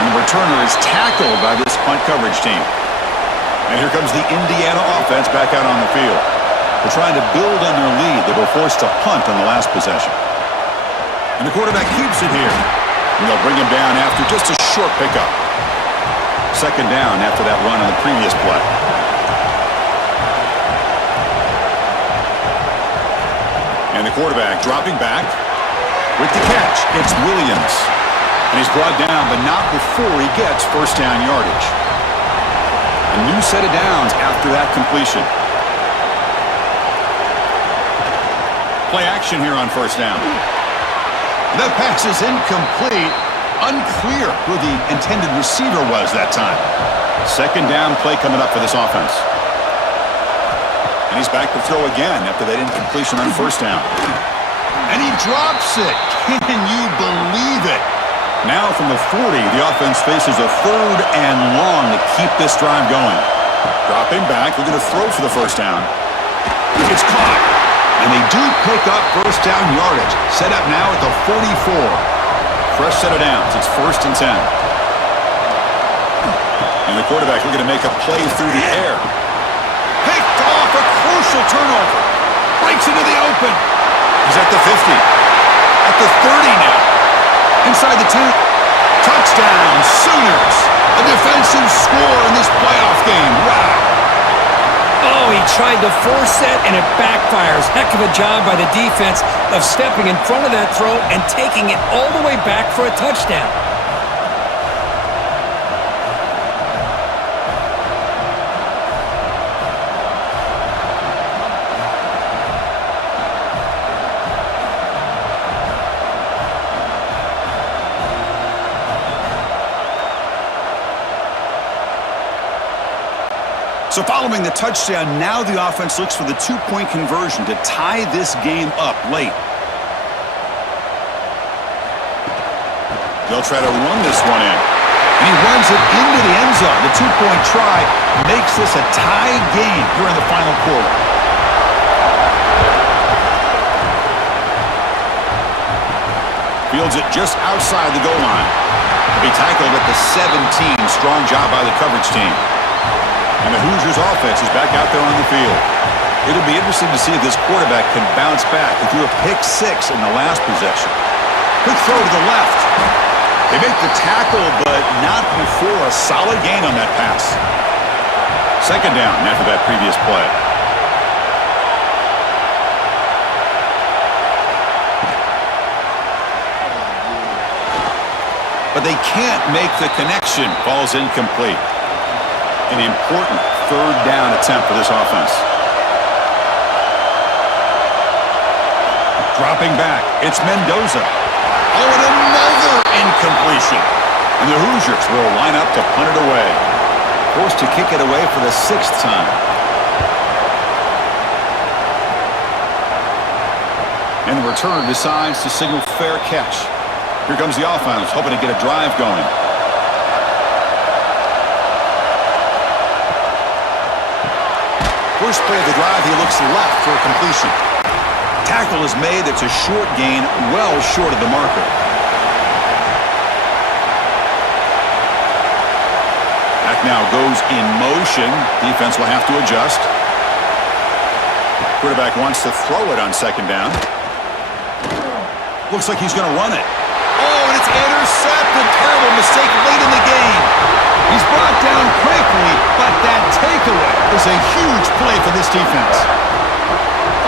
And the returner is tackled by this punt coverage team. And here comes the Indiana offense back out on the field. They're trying to build on their lead. They were forced to punt on the last possession. And the quarterback keeps it here. And they'll bring him down after just a short pickup. Second down after that run on the previous play. And the quarterback dropping back with the catch. It's Williams. And he's brought down, but not before he gets first down yardage. A new set of downs after that completion. Play action here on first down. The pass is incomplete. Unclear who the intended receiver was that time. Second down play coming up for this offense. And he's back to throw again after that incompletion on first down. And he drops it. Can you believe it? Now from the 40, the offense faces a third and long to keep this drive going. Dropping back, looking to throw for the first down. It's caught. And they do pick up first down yardage. Set up now at the 44. Fresh set of downs. It's first and 10. And the quarterback looking to make a play through the air. Picked off, a crucial turnover. Breaks into the open. He's at the 50. At the 30 now. Inside the 10. Touchdown, Sooners. A defensive score in this playoff game. Wow. Oh, he tried to force it, and it backfires. Heck of a job by the defense of stepping in front of that throw and taking it all the way back for a touchdown. So following the touchdown, now the offense looks for the two-point conversion to tie this game up late. They'll try to run this one in. And he runs it into the end zone. The two-point try makes this a tie game here in the final quarter. Fields it just outside the goal line. He'll be tackled at the 17. Strong job by the coverage team. And the Hoosiers offense is back out there on the field. It'll be interesting to see if this quarterback can bounce back. He threw a pick-6 in the last possession. Quick throw to the left. They make the tackle, but not before a solid gain on that pass. Second down after that previous play. But they can't make the connection. Ball's incomplete. An important third down attempt for this offense. Dropping back, it's Mendoza. Oh, and another incompletion. And the Hoosiers will line up to punt it away. Forced to kick it away for the 6th time. And the return decides to signal fair catch. Here comes the offense, hoping to get a drive going. First play of the drive, he looks left for a completion. Tackle is made. It's a short gain, well short of the marker. Back now goes in motion. Defense will have to adjust. Quarterback wants to throw it on second down. Looks like he's going to run it. Oh, and it's intercepted. Terrible mistake late in the game. He's brought down quickly, but that takeaway is a huge play for this defense.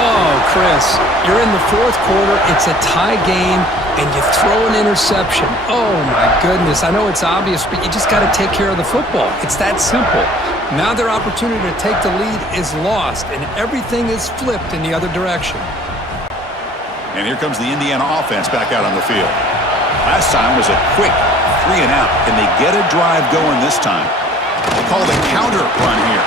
Oh, Chris, you're in the 4th quarter. It's a tie game, and you throw an interception. Oh, my goodness. I know it's obvious, but you just got to take care of the football. It's that simple. Now their opportunity to take the lead is lost, and everything is flipped in the other direction. And here comes the Indiana offense back out on the field. Last time was a quick 3 and out. Can they get a drive going this time? They call the counter run here.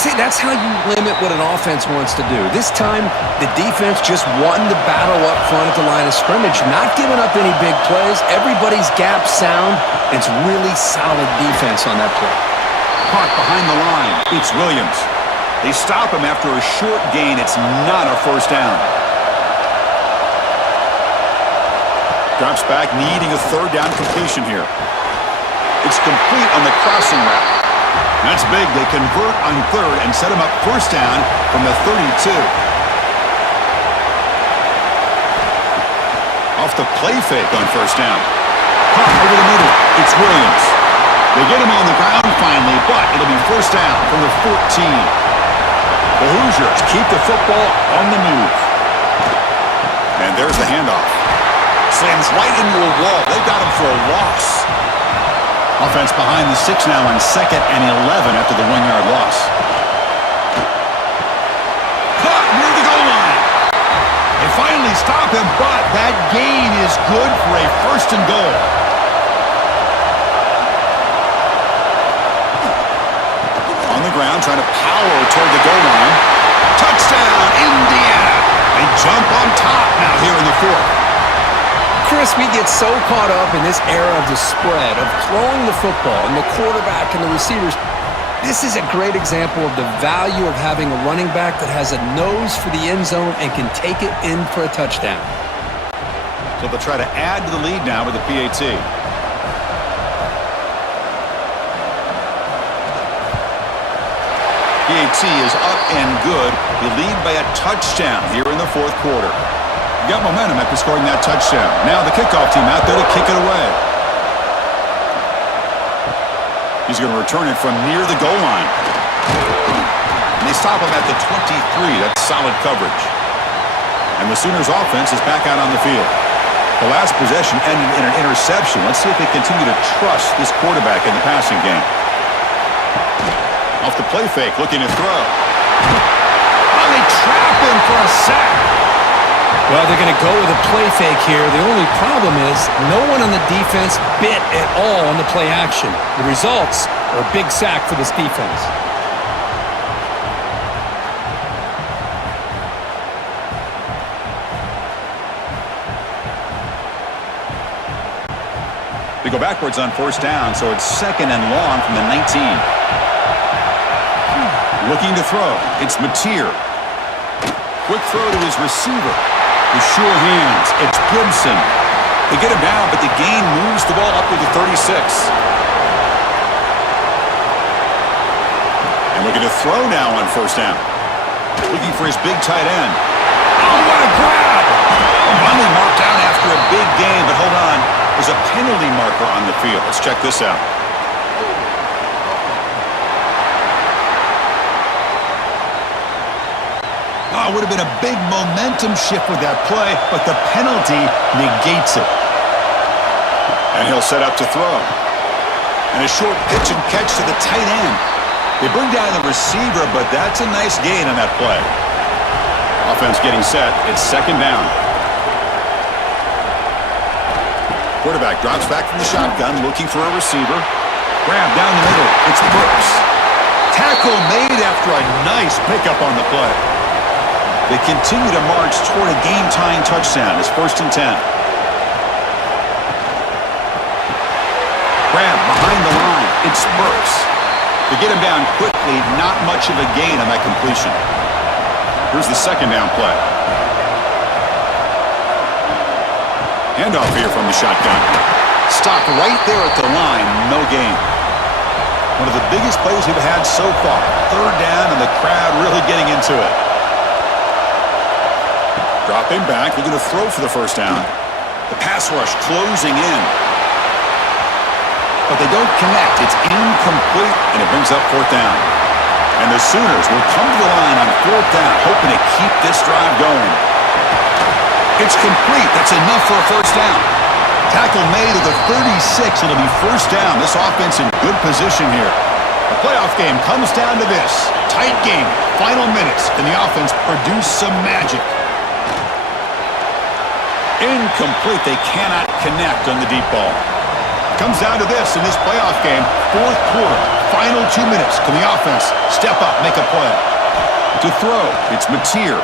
See, that's how you limit what an offense wants to do. This time, the defense just won the battle up front at the line of scrimmage, not giving up any big plays. Everybody's gap sound. It's really solid defense on that play. Caught behind the line. It's Williams. They stop him after a short gain. It's not a first down. Drops back, needing a third down completion here. It's complete on the crossing route. That's big. They convert on third and set him up first down from the 32. Off the play fake on first down. Caught over the middle. It's Williams. They get him on the ground finally, but it'll be first down from the 14. The Hoosiers keep the football on the move. And there's the handoff. Slams right into a wall. They got him for a loss. Offense behind the 6 now on 2nd and 11 after the 1-yard loss. Caught near the goal line. They finally stop him, but that gain is good for a 1st and goal. On the ground, trying to power toward the goal line. Touchdown, Indiana. They jump on top now here in the 4th. Chris, we get so caught up in this era of the spread, of throwing the football and the quarterback and the receivers. This is a great example of the value of having a running back that has a nose for the end zone and can take it in for a touchdown. So they'll try to add to the lead now with the PAT. PAT is up and good. They lead by a touchdown here in the 4th quarter. Got momentum after scoring that touchdown. Now the kickoff team out there to kick it away. He's going to return it from near the goal line. And they stop him at the 23. That's solid coverage. And the Sooners offense is back out on the field. The last possession ended in an interception. Let's see if they continue to trust this quarterback in the passing game. Off the play fake, looking to throw. Oh, they trap him for a sack. Well, they're going to go with a play fake here. The only problem is no one on the defense bit at all on the play action. The results are a big sack for this defense. They go backwards on first down, so it's 2nd and long from the 19. Looking to throw. It's Mateer. Quick throw to his receiver. With sure hands, it's Gibson. They get him down, but the gain moves the ball up to the 36. And looking to throw now on first down. Looking for his big tight end. Oh, what a grab! Finally marked down after a big gain, but hold on. There's a penalty marker on the field. Let's check this out. Oh, it would have been a big momentum shift with that play, but the penalty negates it. And he'll set up to throw. And a short pitch and catch to the tight end. They bring down the receiver, but that's a nice gain on that play. Offense getting set. It's 2nd down. Quarterback drops back from the shotgun, looking for a receiver. Grab down the middle. It's Brooks. Tackle made after a nice pickup on the play. They continue to march toward a game-tying touchdown. It's 1st and 10. Grab behind the line. It's Brooks. To get him down quickly, not much of a gain on that completion. Here's the 2nd down play. Handoff here from the shotgun. Stop right there at the line. No gain. One of the biggest plays we've had so far. 3rd down and the crowd really getting into it. Dropping back, looking to throw for the first down. The pass rush closing in. But they don't connect. It's incomplete, and it brings up 4th down. And the Sooners will come to the line on 4th down, hoping to keep this drive going. It's complete. That's enough for a first down. Tackle made at the 36. It'll be first down. This offense in good position here. The playoff game comes down to this. Tight game. Final minutes. Can the offense produce some magic? Incomplete. They cannot connect on the deep ball. Comes down to this in this playoff game. 4th quarter. Final 2 minutes. Can the offense step up, make a play? To throw, it's Mateer.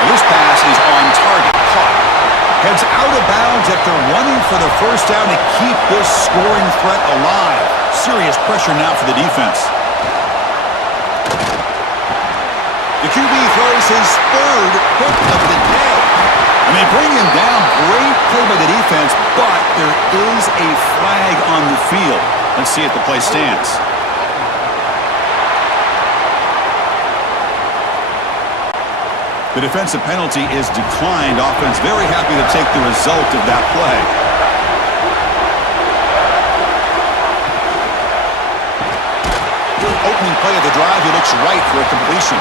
And this pass is on target. Caught. Heads out of bounds after running for the first down to keep this scoring threat alive. Serious pressure now for the defense. The QB throws his 3rd hook of the day. And they bring him down. Great play by the defense, but there is a flag on the field. Let's see if the play stands. The defensive penalty is declined. Offense very happy to take the result of that play. Opening play of the drive, he looks right for a completion.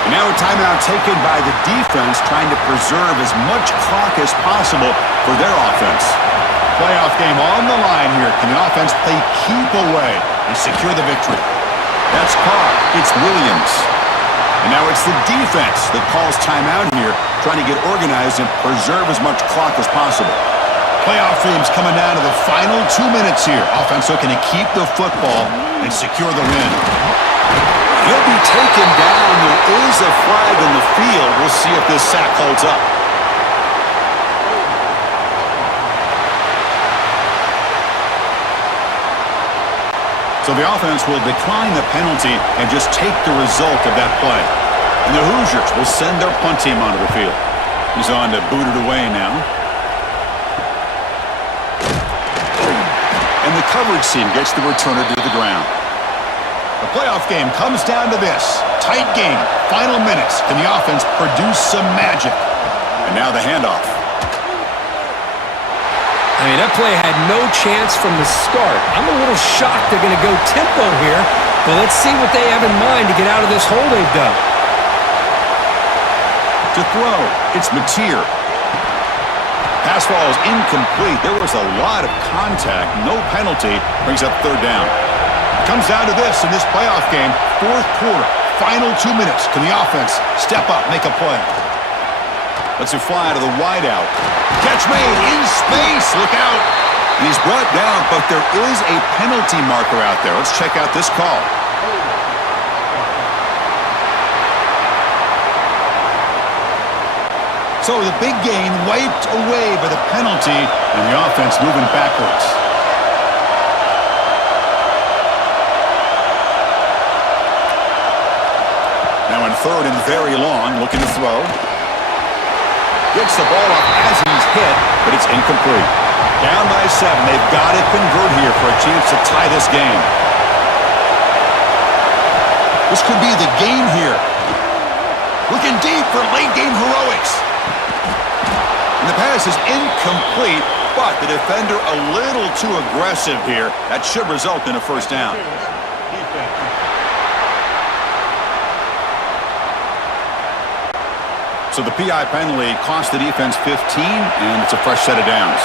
And now a timeout taken by the defense, trying to preserve as much clock as possible for their offense. Playoff game on the line here. Can the offense play keep away and secure the victory? That's Carr. It's Williams. And now it's the defense that calls timeout here, trying to get organized and preserve as much clock as possible. Playoff themes coming down to the final 2 minutes here. Offense looking to keep the football and secure the win. He'll be taken down. There is a flag on the field. We'll see if this sack holds up. So the offense will decline the penalty and just take the result of that play. And the Hoosiers will send their punt team onto the field. He's on to boot it away now. And the coverage team gets the returner to the ground. The playoff game comes down to this. Tight game. Final minutes. Can the offense produce some magic? And now the handoff. I mean, that play had no chance from the start. I'm a little shocked they're going to go tempo here Well, let's see what they have in mind to get out of this hole they've dug. To throw, it's Mateer. Pass ball is incomplete. There was a lot of contact. No penalty. Brings up third down. It comes down to this in this playoff game. Fourth quarter. Final 2 minutes. Can the offense step up, make a play? Lets it fly to the wideout. Catch made in space. Look out. And he's brought down, but there is a penalty marker out there. Let's check out this call. So the big gain wiped away by the penalty, and the offense moving backwards. Now in third and very long, looking to throw. Gets the ball up as he's hit, but it's incomplete. Down by 7. They've got to convert here for a chance to tie this game. This could be the game here. Looking deep for late game heroics. And the pass is incomplete, but the defender a little too aggressive here. That should result in a first down. So the PI penalty cost the defense 15, and it's a fresh set of downs.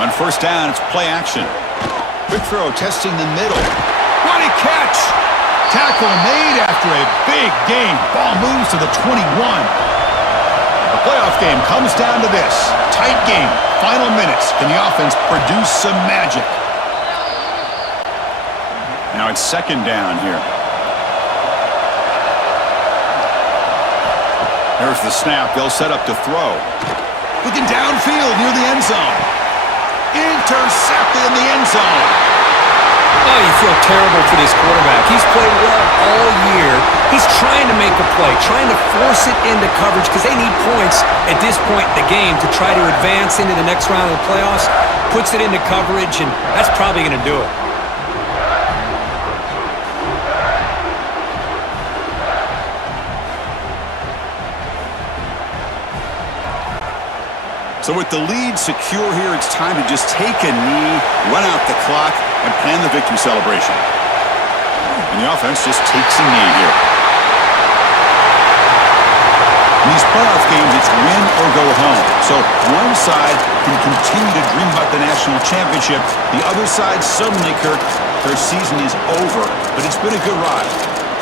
On first down, it's play action. Quick throw, testing the middle. What a catch! Tackle made after a big gain. Ball moves to the 21. The playoff game comes down to this. Tight game. Final minutes. Can the offense produce some magic? Now it's second down here. There's the snap. They'll set up to throw. Looking downfield near the end zone. Intercepted in the end zone. Oh, you feel terrible for this quarterback. He's played well all year. He's trying to make a play, trying to force it into coverage because they need points at this point in the game to try to advance into the next round of the playoffs. Puts it into coverage, and that's probably going to do it. So with the lead secure here, it's time to just take a knee, run out the clock, and plan the victory celebration. And the offense just takes a knee here. In these playoff games, it's win or go home. So one side can continue to dream about the national championship. The other side, suddenly, Kirk, their season is over. But it's been a good ride.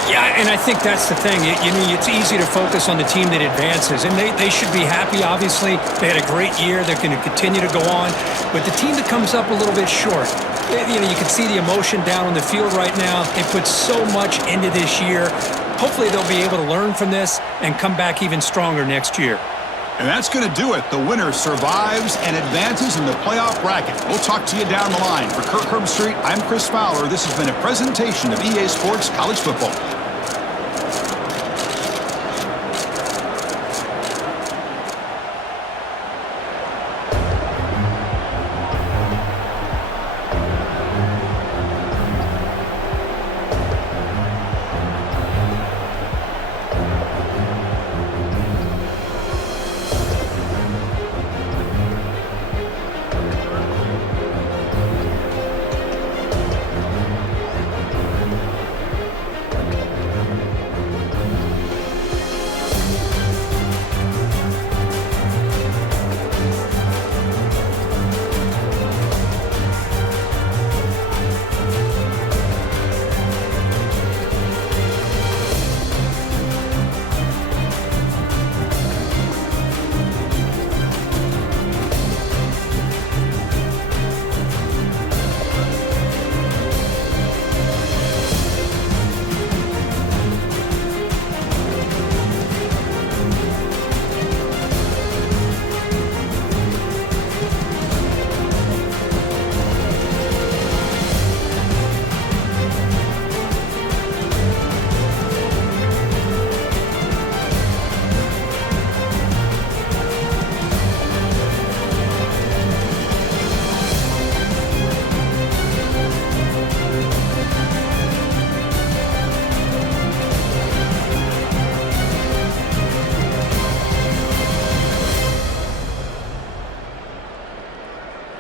Yeah, and I think that's the thing. It's easy to focus on the team that advances, and they should be happy, obviously. They had a great year. They're going to continue to go on. But the team that comes up a little bit short, you can see the emotion down on the field right now. They put so much into this year. Hopefully they'll be able to learn from this and come back even stronger next year. And that's going to do it. The winner survives and advances in the playoff bracket. We'll talk to you down the line. For Kirk Herbstreit, I'm Chris Fowler. This has been a presentation of EA Sports College Football.